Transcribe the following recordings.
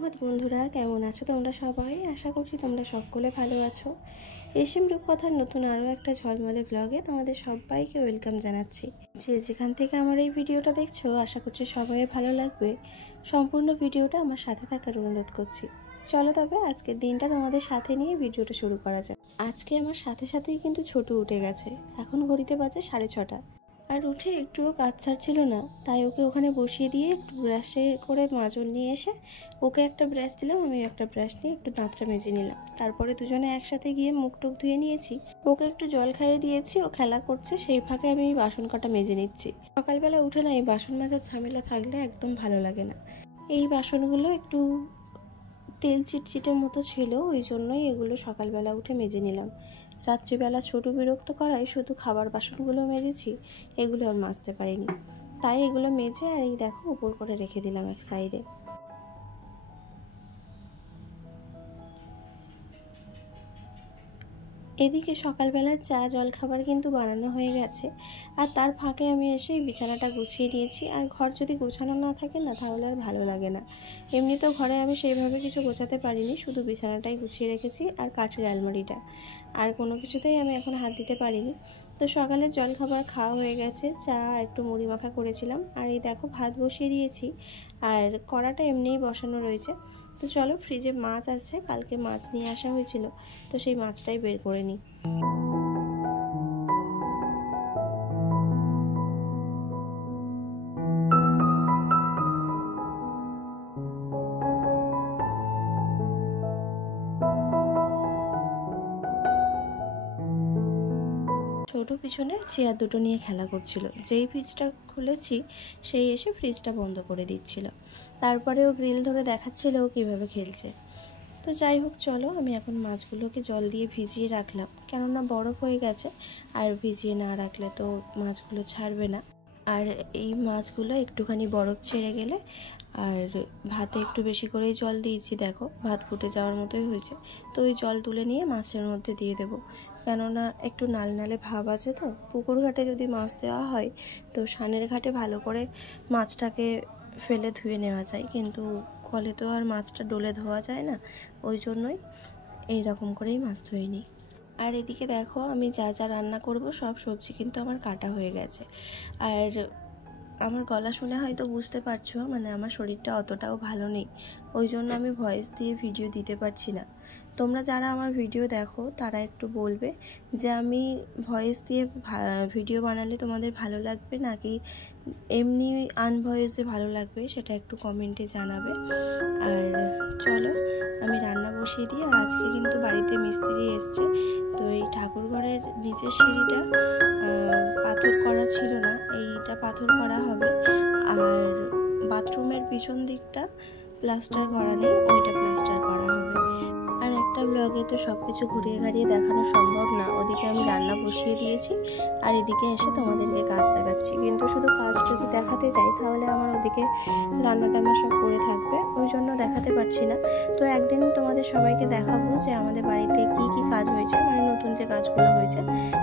সুপ্রভাত বন্ধুরা, কেমন আছো তোমরা সবাই? আশা করছি তোমরা সকলে ভালো আছো। এসএম রূপকথার নতুন আরও একটা ঝলমলে ব্লগে তোমাদের সবাইকে ওয়েলকাম জানাচ্ছি। যেখান থেকে আমার এই ভিডিওটা দেখছো, আশা করছি সবাই ভালো লাগবে। সম্পূর্ণ ভিডিওটা আমার সাথে থাকার অনুরোধ করছি। চলো তবে আজকের দিনটা তোমাদের সাথে নিয়ে ভিডিওটা শুরু করা যাক। আজকে আমার সাথে সাথেই কিন্তু ছোট উঠে গেছে। এখন ঘড়িতে বাজে 6:30। আর উঠে একটুও কাজ ছাড়ছিল না, তাই ওকে ওখানে বসিয়ে দিয়ে একটু ব্রাশে করে মাজল নিয়ে এসে ওকে একটা ব্রাশ দিলাম, আমি একটা ব্রাশ নিয়ে একটু দাঁতটা মেজে নিলাম। তারপরে দুজনে একসাথে গিয়ে মুখ টুক ধুয়ে নিয়েছি। ওকে একটু জল খাইয়ে দিয়েছি, ও খেলা করছে, সেই ফাঁকে আমি বাসন কটা মেজে নিচ্ছি। সকালবেলা উঠে না এই বাসন মাজার ঝামেলা থাকলে একদম ভালো লাগে না। এই বাসনগুলো একটু তেল চিটচিটের মতো ছিল, ওই জন্যই এগুলো সকালবেলা উঠে মেজে নিলাম। রাত্রিবেলা ছোট বিরক্ত করায় শুধু খাবার বাসনগুলো মেজেছি, এগুলো আর মাজতে পারিনি। তাই এগুলো মেজে আর এই দেখো উপর করে রেখে দিলাম এক সাইডে। এদিকে সকালবেলার চা জলখাবার কিন্তু বানানো হয়ে গেছে, আর তার ফাঁকে আমি এসে বিছানাটা গুছিয়ে নিয়েছি। আর ঘর যদি গোছানো না থাকে না, তাহলে আর ভালো লাগে না। এমনিতেও ঘরে আমি সেইভাবে কিছু গোছাতে পারিনি, শুধু বিছানাটাই গুছিয়ে রেখেছি আর কাঠের আলমারিটা, আর কোনো কিছুতেই আমি এখন হাত দিতে পারিনি। তো সকালের জলখাবার খাওয়া হয়ে গেছে, চা একটু মুড়ি মাখা করেছিলাম, আর এই দেখো ভাত বসিয়ে দিয়েছি, আর কড়াটা এমনিই বসানো রয়েছে। তো চলো, ফ্রিজে মাছ আছে, কালকে মাছ নিয়ে আসা হয়েছিল, তো সেই মাছটাই বের করে নিই। ছোট পিছনে চেয়ার দুটো নিয়ে খেলা করছিল, যেই ফ্রিজটা খুলেছি সেই এসে ফ্রিজটা বন্ধ করে দিচ্ছিল। তারপরে ও গ্রিল ধরে দেখাচ্ছিল ও কীভাবে খেলছে। তো যাই হোক, চলো আমি এখন মাছগুলোকে জল দিয়ে ভিজিয়ে রাখলাম, কেননা বরফ হয়ে গেছে, আর ভিজিয়ে না রাখলে তো মাছগুলো ছাড়বে না। আর এই মাছগুলো একটুখানি বরফ ছেড়ে গেলে, আর ভাতে একটু বেশি করেই জল দিয়েছি, দেখো ভাত ফুটে যাওয়ার মতোই হয়েছে। তো ওই জল তুলে নিয়ে মাছের মধ্যে দিয়ে দেবো, কেননা একটু নালনালে ভাব আছে। তো পুকুর ঘাটে যদি মাছ দেওয়া হয়, তো সানের ঘাটে ভালো করে মাছটাকে ফেলে ধুয়ে নেওয়া যায়, কিন্তু কলে তো আর মাছটা ডলে ধোয়া যায় না, ওই জন্যই এইরকম করেই মাছ ধুয়ে নিই। আর এদিকে দেখো আমি যা যা রান্না করব সব সবজি কিন্তু আমার কাটা হয়ে গেছে। আর আমার গলা শুনে হয়তো বুঝতে পারছো, মানে আমার শরীরটা অতটাও ভালো নেই, ওই জন্য আমি ভয়েস দিয়ে ভিডিও দিতে পারছি না। তোমরা যারা আমার ভিডিও দেখো তারা একটু বলবে যে আমি ভয়েস দিয়ে ভিডিও বানালে তোমাদের ভালো লাগবে নাকি এমনি আনভয়েসে ভালো লাগবে, সেটা একটু কমেন্টে জানাবে। আর চলো আমি রান্না বসিয়ে দিই। আর আজকে কিন্তু বাড়িতে মিস্ত্রি এসছে, তো এই ঠাকুরঘরের নিচের সিঁড়িটা পাথর করা ছিল না, এইটা পাথর করা হবে। আর বাথরুমের পিছন দিকটা প্লাস্টার করা নেই, ওইটা প্লাস্টার করা হবে। আর একটা ব্লগে তো সব কিছু ঘুরিয়ে ঘাড়িয়ে দেখানো সম্ভব না। ওদিকে আমি রান্না বসিয়ে দিয়েছি, আর এদিকে এসে তোমাদেরকে কাজ দেখাচ্ছি, কিন্তু শুধু কাজ যদি দেখাতে যাই তাহলে আমার ওদিকে রান্না টান্না সব করে থাকবে, ওই জন্য দেখাতে পারছি না। তো একদিন তোমাদের সবাইকে দেখাবো যে আমাদের বাড়িতে কি কি কাজ হয়েছে, মানে নতুন যে কাজগুলো হয়েছে,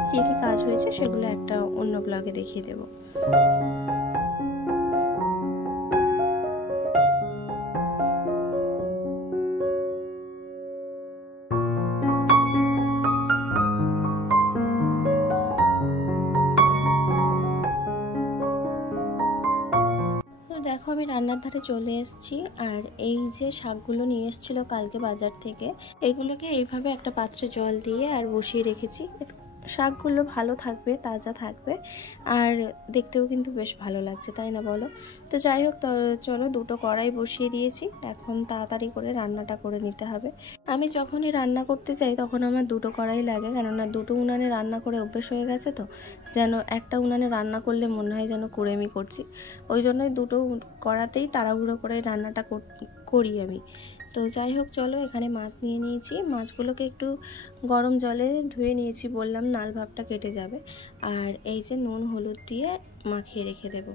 কি কি কাজ হয়েছে সেগুলো একটা অন্য ব্লগে দেখিয়ে দেবো। দেখো আমি রান্নার ধারে চলে এসেছি, আর এই যে শাকগুলো নিয়ে এসেছিলো কালকে বাজার থেকে, এগুলোকে এইভাবে একটা পাত্রে জল দিয়ে আর বসিয়ে রেখেছি। শাকগুলো ভালো থাকবে, তাজা থাকবে, আর দেখতেও কিন্তু বেশ ভালো লাগছে, তাই না বলো? তো যাই হোক, চলো দুটো কড়াই বসিয়ে দিয়েছি, এখন তাড়াতাড়ি করে রান্নাটা করে নিতে হবে। আমি যখনই রান্না করতে যাই তখন আমার দুটো কড়াই লাগে, কেননা দুটো উনানে রান্না করে অভ্যেস হয়ে গেছে। তো যেন একটা উনানে রান্না করলে মনে হয় যেন কুড়েমি করছি, ওই জন্যই দুটো কড়াতেই তাড়াহুড়ো করে রান্নাটা করি আমি। তো যাই হোক, চলো এখানে মাছ নিয়ে নিয়েছি, মাছগুলোকে একটু গরম জলে ধুয়ে নিয়েছি, বললাম নাল ভাবটা কেটে যাবে। আর এই যে নুন হলুদ দিয়ে মাখিয়ে রেখে দেবো।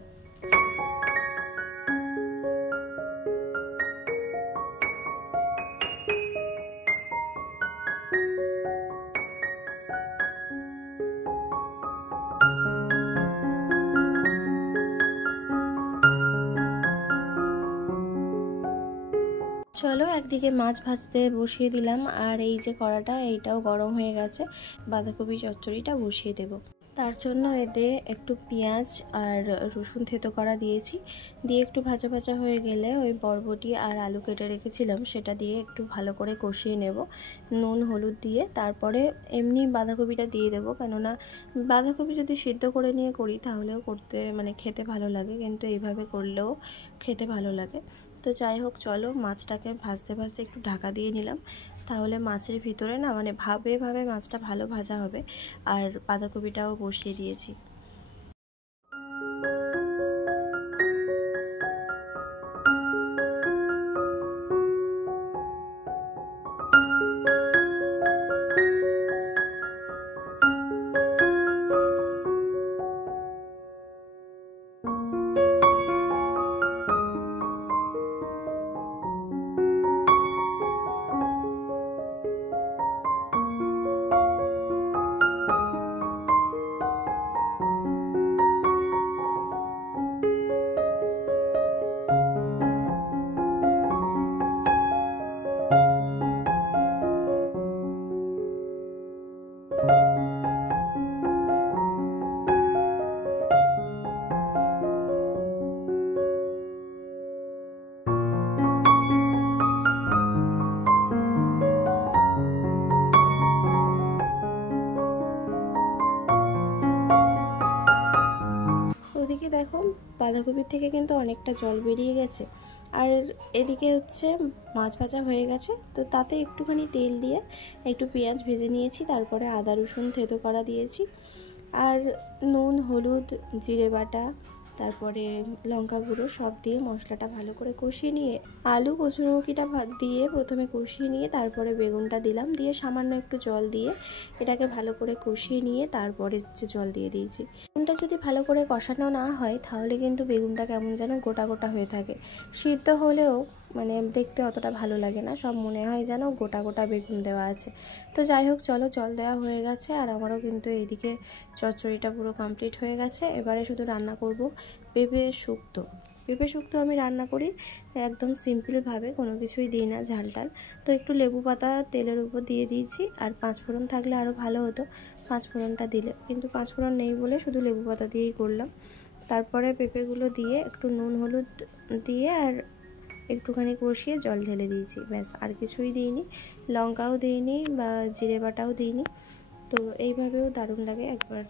চলো একদিকে মাছ ভাজতে বসিয়ে দিলাম, আর এই যে কড়াটা এইটাও গরম হয়ে গেছে, বাঁধাকপি চচ্চড়িটা বসিয়ে দেব। তার জন্য এতে একটু পেঁয়াজ আর রসুন থেতো করা দিয়েছি, দিয়ে একটু ভাজা ভাজা হয়ে গেলে ওই বরবটি আর আলু কেটে রেখেছিলাম সেটা দিয়ে একটু ভালো করে কষিয়ে নেব নুন হলুদ দিয়ে। তারপরে এমনি বাঁধাকপিটা দিয়ে দেবো, কেননা বাঁধাকপি যদি সিদ্ধ করে নিয়ে করি তাহলেও করতে খেতে ভালো লাগে, কিন্তু এইভাবে করলেও খেতে ভালো লাগে। তো যাই হোক, চলো মাছটাকে ভাজতে ভাজতে একটু ঢাকা দিয়ে নিলাম, তাহলে মাছের ভিতরে না ভাবে মাছটা ভালো ভাজা হবে। আর বাঁধাকপিটাও বসিয়ে দিয়েছি। ওদিকে দেখো বাঁধাকপির থেকে কিন্তু অনেকটা জল বেরিয়ে গেছে, আর এদিকে হচ্ছে মাছ ভাজা হয়ে গেছে। তো তাতে একটুখানি তেল দিয়ে একটু পেঁয়াজ ভেজে নিয়েছি, তারপরে আদা রসুন থেতো করা দিয়েছি, আর নুন হলুদ জিরে বাটা তারপরে লঙ্কা গুঁড়ো সব দিয়ে মশলাটা ভালো করে কষিয়ে নিয়ে আলু কচুরমুখিটা দিয়ে প্রথমে কষিয়ে নিয়ে তারপরে বেগুনটা দিলাম, দিয়ে সামান্য একটু জল দিয়ে এটাকে ভালো করে কষিয়ে নিয়ে তারপরে জল দিয়ে দিয়েছি। বেগুনটা যদি ভালো করে কষানো না হয় তাহলে কিন্তু বেগুনটা কেমন যেন গোটা গোটা হয়ে থাকে, সিদ্ধ হলেও দেখতে অতটা ভালো লাগে না, সব মনে হয় যেন গোটা গোটা বেগুন দেওয়া আছে। তো যাই হোক, চলো জল দেওয়া হয়ে গেছে, আর আমারও কিন্তু এইদিকে চচ্চড়িটা পুরো কমপ্লিট হয়ে গেছে। এবারে শুধু রান্না করব পেঁপে শুক্তো। পেঁপে শুক্তো আমি রান্না করি একদম সিম্পলভাবে, কোনো কিছুই দিই না ঝাল টাল। তো একটু লেবু পাতা তেলের উপর দিয়ে দিয়েছি, আর পাঁচফোড়ন থাকলে আরও ভালো হতো পাঁচফোড়নটা দিলে, কিন্তু পাঁচফোড়ন নেই বলে শুধু লেবু পাতা দিয়েই করলাম। তারপরে পেঁপেগুলো দিয়ে একটু নুন হলুদ দিয়ে আর একটুখানি কষিয়ে জল ঢেলে দিয়েছি, ব্যাস, আর কিছুই দিইনি, লঙ্কাও দিইনি বা জিরে বাটাও দিইনি। তো এইভাবেও দারুণ লাগে, একবার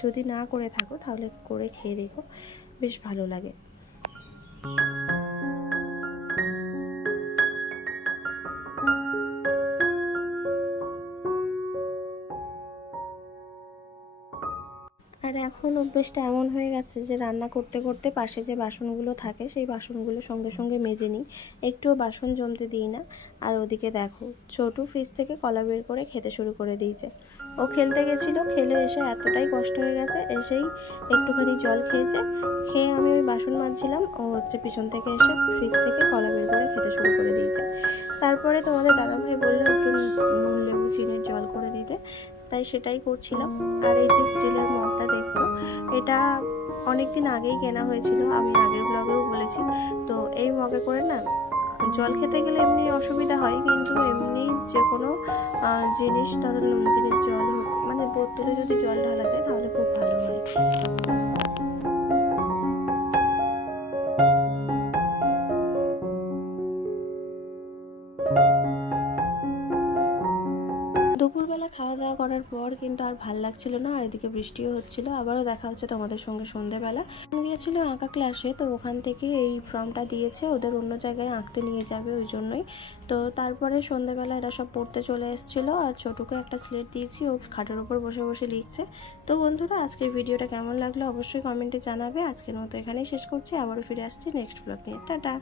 যদি না করে থাকো তাহলে করে খেয়ে দেখো, বেশ ভালো লাগে। আর এখন অভ্যেসটা এমন হয়ে গেছে যে রান্না করতে করতে পাশে যে বাসনগুলো থাকে সেই বাসনগুলো সঙ্গে সঙ্গে মেজে নিই, একটুও বাসন জমতে দিই না। আর ওদিকে দেখো ছোটু ফ্রিজ থেকে কলা বের করে খেতে শুরু করে দিয়েছে। ও খেলতে গেছিলো, খেলে এসে এতটাই কষ্ট হয়ে গেছে, এসেই একটুখানি জল খেয়েছে, খেয়ে আমি ওই বাসন মাজছিলাম, ও পিছন থেকে এসে ফ্রিজ থেকে কলা বের করে খেতে শুরু করে দিয়েছে। তারপরে তোমাদের দাদাভাই বললো একটু নুন লেবু চিনির জল করে দিতে, তাই সেটাই করছিলাম। আর এই যে স্টিলের মগটা দেখছো, এটা অনেক দিন আগেই কেনা হয়েছিল, আমি আগের ব্লগেও বলেছি। তো এই মগে করে না জল খেতে গেলে এমনি অসুবিধা হয়, কিন্তু এমনি যে কোনো জিনিস, ধরো নুন চিনির জল হোক, বোতলে যদি জল ঢালা যায় তাহলে খুব ভালো হয়। দুপুরবেলা খাওয়া দাওয়া করার পর কিন্তু আর ভাল লাগছিল না, আর এদিকে বৃষ্টিও হচ্ছিল। আবারও দেখা হচ্ছে তোমাদের সঙ্গে সন্ধ্যেবেলা। গিয়েছিল আঁকা ক্লাসে, তো ওখান থেকে এই ফর্মটা দিয়েছে, ওদের অন্য জায়গায় আঁকতে নিয়ে যাবে, ওই জন্যই। তো তারপরে সন্ধ্যেবেলা এরা সব পড়তে চলে এসেছিলো, আর ছোটুকে একটা স্লেট দিয়েছি, ও খাটের উপর বসে বসে লিখছে। তো বন্ধুরা, আজকের ভিডিওটা কেমন লাগলো অবশ্যই কমেন্টে জানাবে। আজকের মতো এখানেই শেষ করছি, আবারও ফিরে আসছি নেক্সট ব্লগ নিয়ে। টাটা।